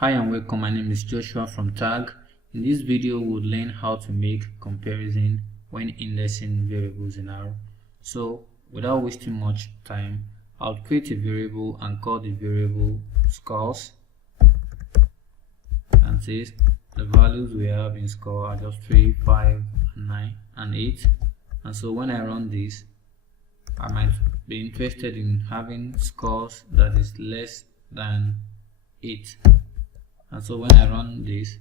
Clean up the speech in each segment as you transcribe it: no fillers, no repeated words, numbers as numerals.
Hi and welcome, my name is Joshua from Tag. In this video we'll learn how to make comparison when indexing variables in R. So without wasting much time, I'll create a variable and call the variable scores, and says the values we have in score are just 3, 5, 9 and 8. And so when I run this, I might be interested in having scores that is less than 8. And so when I run this,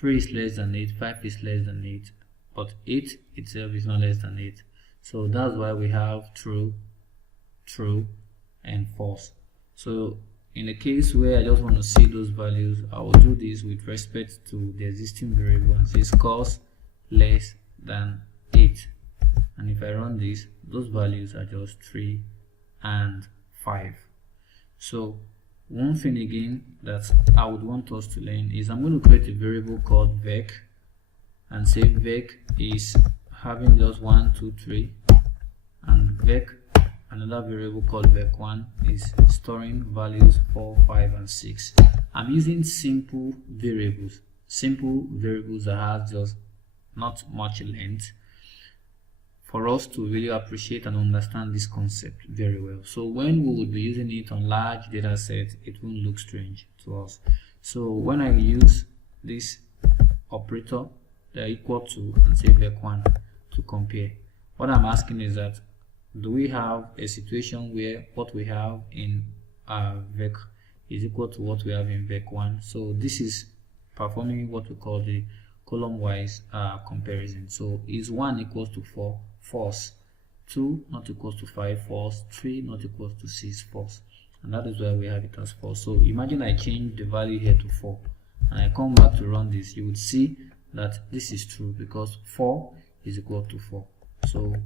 3 is less than 8, 5 is less than 8, but 8 itself is not less than 8. So that's why we have true, true, and false. So in the case where I just want to see those values, I will do this with respect to the existing variable and say scores less than 8. And if I run this, those values are just 3 and 5. So one thing again that I would want us to learn is I'm going to create a variable called vec and say vec is having just 1, 2, 3, and vec, another variable called vec1, is storing values 4, 5 and 6. I'm using simple variables that have just not much length for us to really appreciate and understand this concept very well. So when we would be using it on large data sets, it won't look strange to us. So when I use this operator, they're equal to, and say vec1 to compare, what I'm asking is that do we have a situation where what we have in vec is equal to what we have in vec1? So this is performing what we call the column-wise comparison. So is 1 equals to 4? False. 2 not equals to 5? False. 3 not equals to 6? False. And that is why we have it as false. So imagine I change the value here to 4 and I come back to run this. You would see that this is true because 4 is equal to 4. So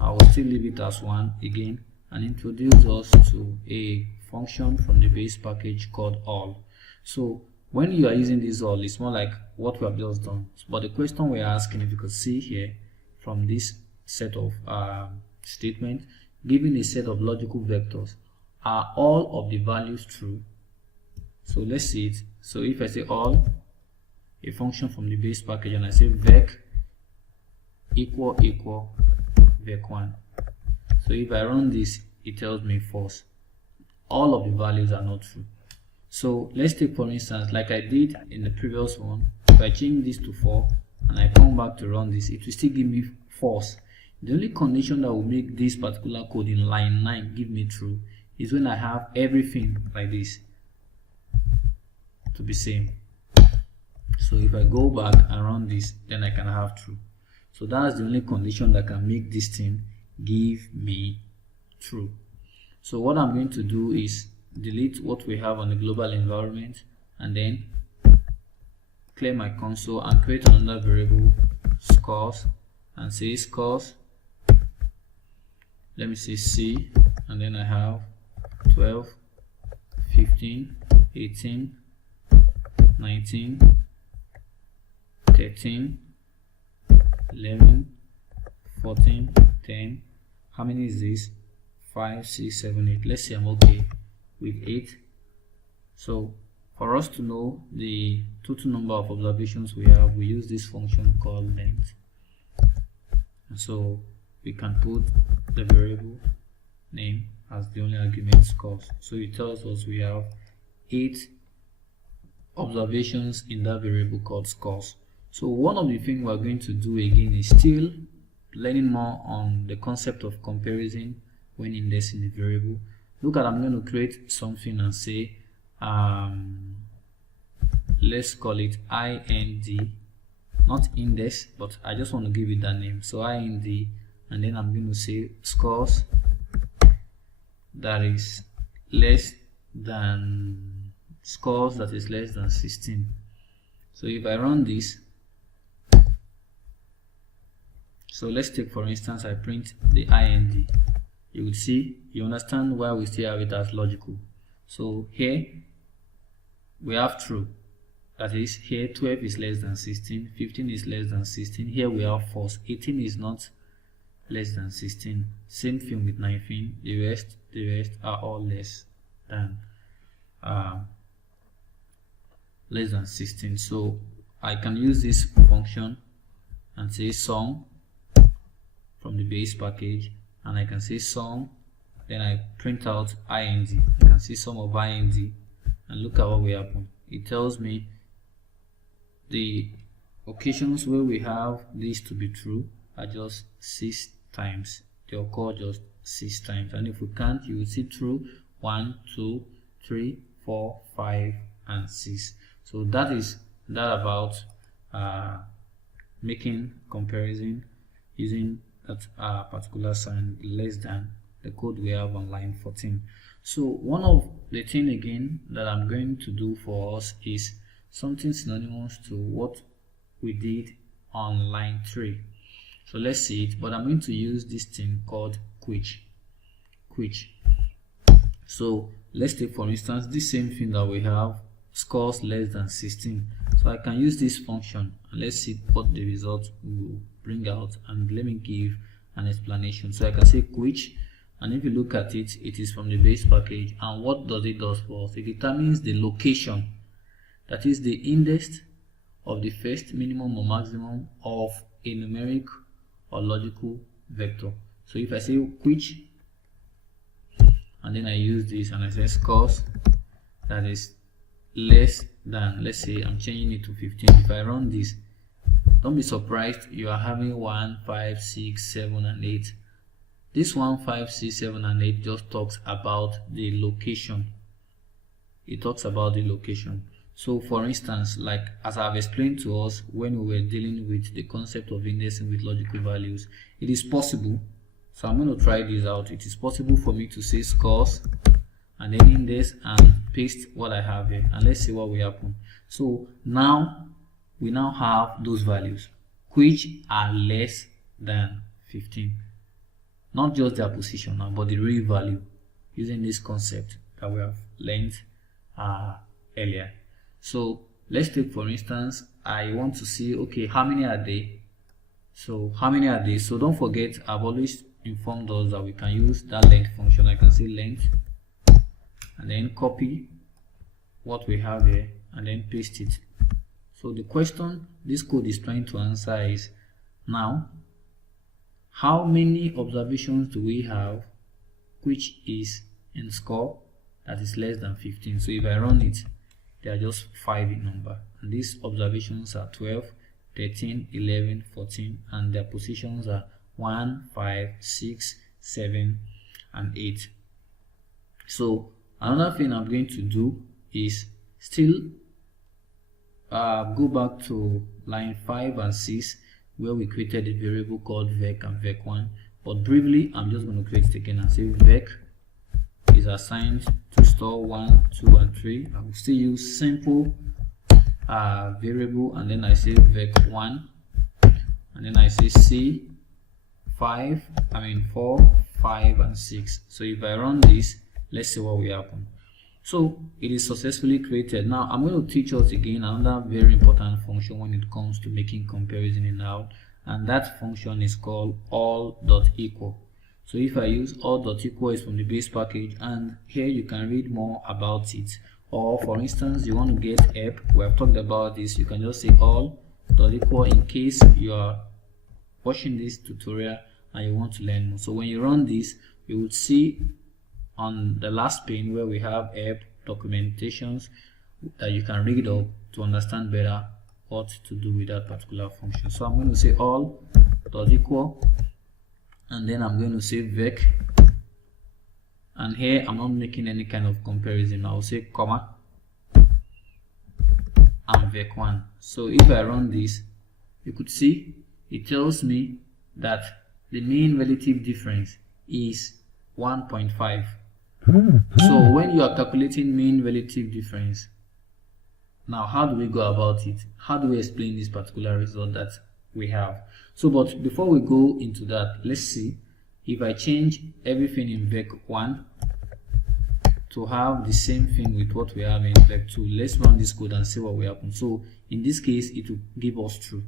I will still leave it as 1 again and introduce us to a function from the base package called all. So when you are using this all, it's more like what we have just done. But the question we're asking, if you could see here from this set of statement, given a set of logical vectors, are all of the values true? So let's see it. So if I say all, a function from the base package, and I say vec equal vec1. So if I run this, it tells me false. All of the values are not true. So let's take for instance, like I did in the previous one, if I change this to 4 and I come back to run this, it will still give me false. The only condition that will make this particular code in line 9 give me true is when I have everything like this to be same. So if I go back and run this, then I can have true. So that's the only condition that can make this thing give me true. So what I'm going to do is delete what we have on the global environment and then clear my console and create another variable scores and say scores, let me say C, and then I have 12, 15, 18, 19, 13, 11, 14, 10. How many is this? 5, 6, 7, 8. Let's say I'm okay with 8. So for us to know the total number of observations we have, we use this function called length. And so we can put the variable name as the only argument scores. So it tells us we have 8 observations in that variable called scores. So one of the things we're going to do again is still learning more on the concept of comparison when indexing a variable. Look at, I'm going to create something and say let's call it ind, not index, but I just want to give it that name. So ind, and then I'm going to say scores that is less than 16. So if I run this, so let's take for instance I print the ind, you will see, you understand why we still have it as logical. So here we have true, that is here 12 is less than 16, 15 is less than 16, here we have false, 18 is not less than 16, same thing with 19, the rest are all less than less than 16. So I can use this function and say sum from the base package, and I can say sum, then I print out int. You can see sum of int, and look at what will happen. It tells me the occasions where we have this to be true are just 6 times. They occur just 6 times, and if we can't, you will see true 1, 2, 3, 4, 5, and 6. So that is that about making comparison using that particular sign less than the code we have on line 14. So one of the thing again that I'm going to do for us is something synonymous to what we did on line 3. So let's see it, but I'm going to use this thing called which. So let's take for instance this same thing that we have, scores less than 16. So I can use this function, and let's see what the result will bring out, and let me give an explanation. So I can say which, and if you look at it, it is from the base package, and what does it do for us? It determines the location, that is the index of the first minimum or maximum of a numeric or logical vector. So if I say which, and then I use this and I say scores that is less than, let's say I'm changing it to 15. If I run this, don't be surprised you are having 1, 5, 6, 7, and 8. This 1, 5, 6, 7, and 8 just talks about the location. It talks about the location. So for instance, like as I've explained to us when we were dealing with the concept of indexing with logical values, it is possible. So I'm going to try this out. It is possible for me to say scores and then index and paste what I have here, and let's see what will happen. So now we now have those values which are less than 15, not just their position now, but the real value, using this concept that we have learned earlier. So let's take for instance, I want to see, okay, how many are they? So how many are they? So don't forget, I've always informed us that we can use that length function. I can say length and then copy what we have here and then paste it. So the question this code is trying to answer is, now how many observations do we have which is in score that is less than 15? So if I run it, they are just 5 in number, and these observations are 12, 13, 11, 14, and their positions are 1, 5, 6, 7, and 8. So another thing I'm going to do is still go back to line 5 and 6 where we created a variable called vec and vec1, but briefly I'm just going to create it again and say vec is assigned to store 1, 2, and 3. I will still use simple variable, and then I say vec1, and then I say c 4, 5, and 6. So if I run this, let's see what will happen. So it is successfully created. Now I'm going to teach us again another very important function when it comes to making comparison in out, and that function is called all.equal. So if I use all.equal is from the base package, and here you can read more about it. Or for instance, you want to get help, we have talked about this, you can just say all.equal in case you are watching this tutorial and you want to learn more. So when you run this, you would see on the last pane where we have help documentations that you can read up to understand better what to do with that particular function. So I'm going to say all.equal, and then I'm going to say vec, and here I'm not making any kind of comparison. I'll say comma and vec1. So if I run this, you could see it tells me that the mean relative difference is 1.5. So when you are calculating mean relative difference, now how do we go about it? How do we explain this particular result that we have? So but before we go into that, let's see if I change everything in vec1 to have the same thing with what we have in vec2. Let's run this code and see what will happen. So in this case, it will give us true.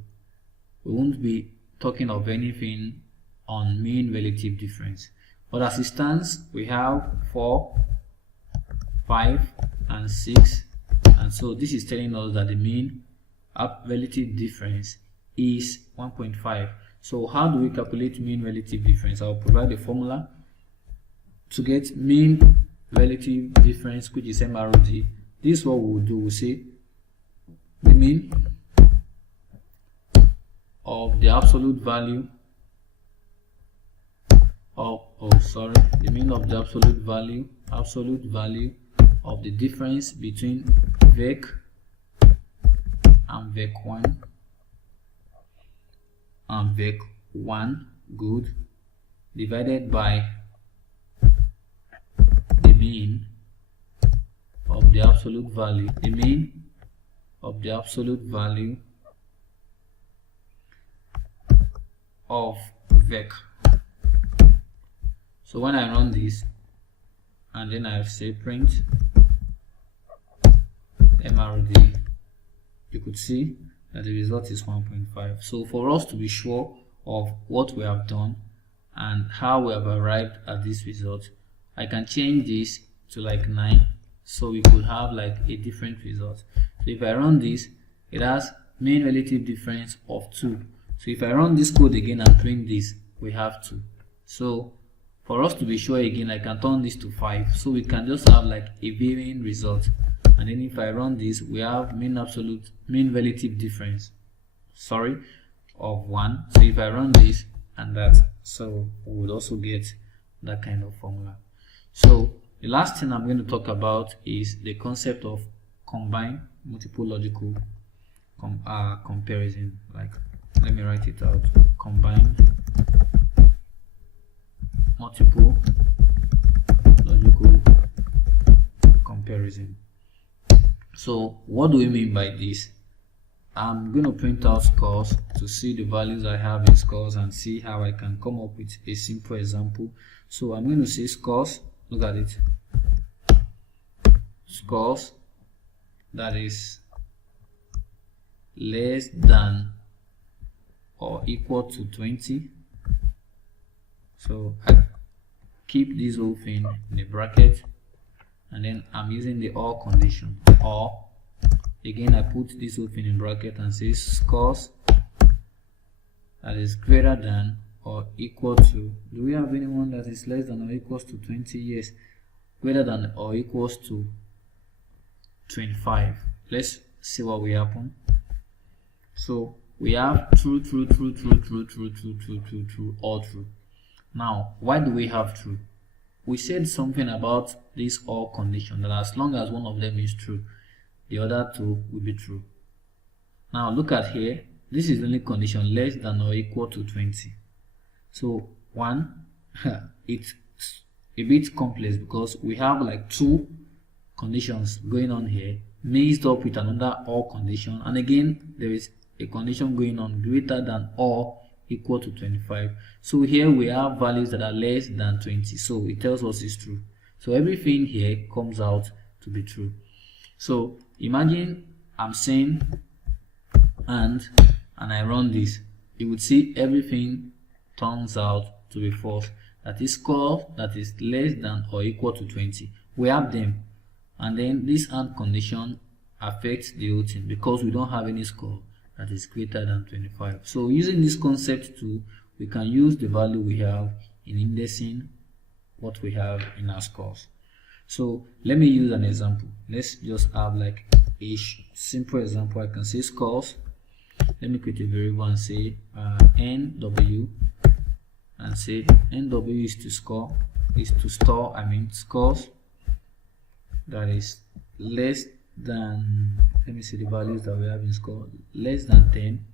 We won't be talking of anything on mean relative difference. But as it stands, we have 4, 5, and 6, And so this is telling us that the mean relative difference is 1.5. So how do we calculate mean relative difference? I'll provide a formula to get mean relative difference, which is MRD. This is what we will do. We say the mean of the absolute value of the mean of the absolute value of the difference between vec and vec1 and vec1 good divided by the mean of the absolute value of vec. So when I run this and then I say print MRD, you could see that the result is 1.5. So for us to be sure of what we have done and how we have arrived at this result, I can change this to like 9, so we could have like a different result. So if I run this, it has mean relative difference of 2. So if I run this code again and print this, we have 2. So for us to be sure again, I can turn this to 5, so we can just have like a varying result. And then if I run this, we have mean relative difference of 1. So if I run this and that, so we would also get that kind of formula. So the last thing I'm going to talk about is the concept of combined multiple logical comparison. Like, let me write it out: combined multiple logical comparison. So what do we mean by this? I'm going to print out scores to see the values I have in scores and see how I can come up with a simple example. So I'm going to say scores, look at it, scores that is less than or equal to 20. So I keep this whole thing in a bracket, and then I'm using the or condition. Or again, I put this whole thing in bracket and say scores that is greater than or equal to. Do we have anyone that is less than or equals to 20? Yes, greater than or equals to 25. Let's see what will happen. So we have true, all true. Now, why do we have true? We said something about this or condition, that as long as one of them is true, the other two will be true. Now look at here, this is the only condition, less than or equal to 20. So one, it's a bit complex because we have like two conditions going on here mixed up with another or condition, and again there is a condition going on greater than or equal to 25. So here we have values that are less than 20, so it tells us it's true. So everything here comes out to be true. So imagine I'm saying and I run this, you would see everything turns out to be false. That is score that is less than or equal to 20. We have them, and then this AND condition affects the whole thing because we don't have any score that is greater than 25. So using this concept too, we can use the value we have in indexing what we have in our scores. So let me use an example. Let's just have like a simple example. I can say scores. Let me create a variable and say NW, and say NW is to store scores that is less than, let me see the values that we have in score, less than 10,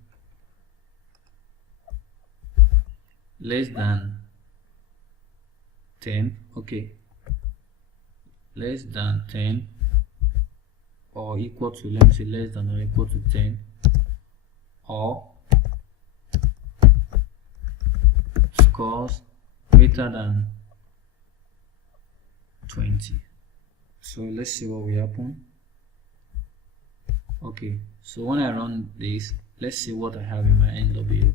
okay, less than 10 or equal to, let me say less than or equal to 10, or scores greater than 20. So let's see what will happen. Okay, so when I run this, let's see what I have in my NW.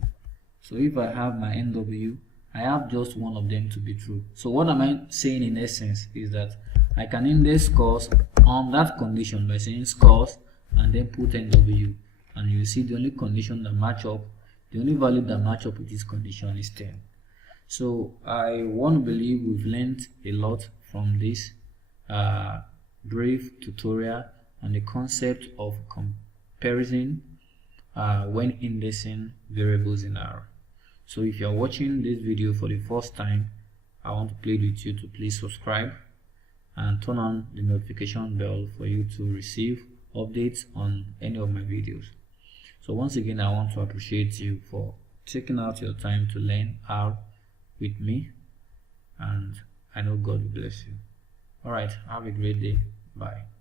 So if I have my NW, I have just one of them to be true. So what am I saying in essence is that I can index scores on that condition by saying scores and then put NW, and you see the only condition that match up, the only value that match up with this condition is 10. So I want to believe we've learned a lot from this brief tutorial and the concept of comparison when indexing variables in R. So if you're watching this video for the first time, I want to plead with you to please subscribe and turn on the notification bell for you to receive updates on any of my videos. So once again, I want to appreciate you for taking out your time to learn R with me, and I know God will bless you. Alright, have a great day. Bye.